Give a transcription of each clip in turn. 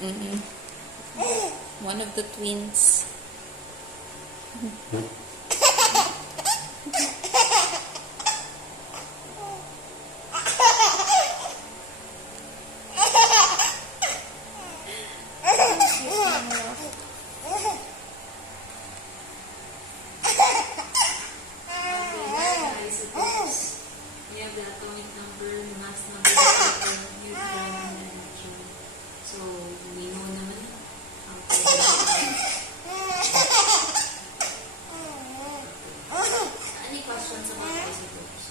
Mm-mm. One of the twins. We have the atomic number, mass number, proton, neutron, and electron. So, we know naman how to Any questions about isotopes?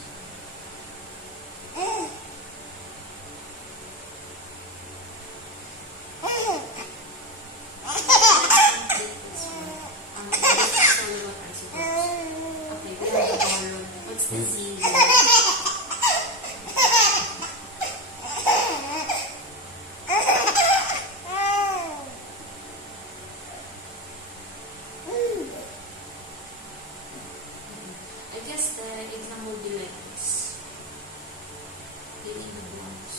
Okay, we have the boron. What's the Z? I guess the example will be like this. Taking the bonds.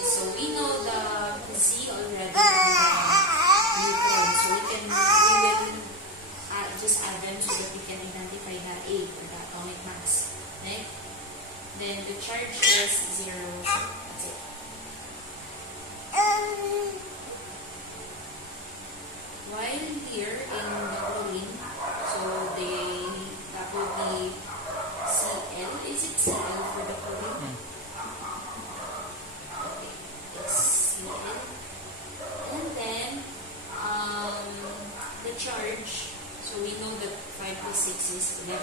So we know the Z already on the neutron. So we will just add them so that we can identify the A, or the atomic mass. Right? Then the charge is 0. That's it. While here in the chlorine, so that will be Cl. Is it Cl for the chlorine? And then the charge, so we know that 5 plus 6 is 11.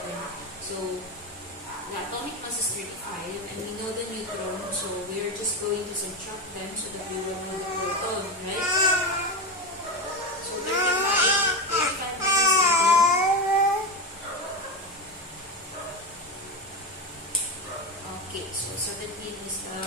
So the atomic mass is 35, and we know the neutron, so we are just going to subtract them so that we will know the proton, right? So 35 minus 18. Okay, so 17 is the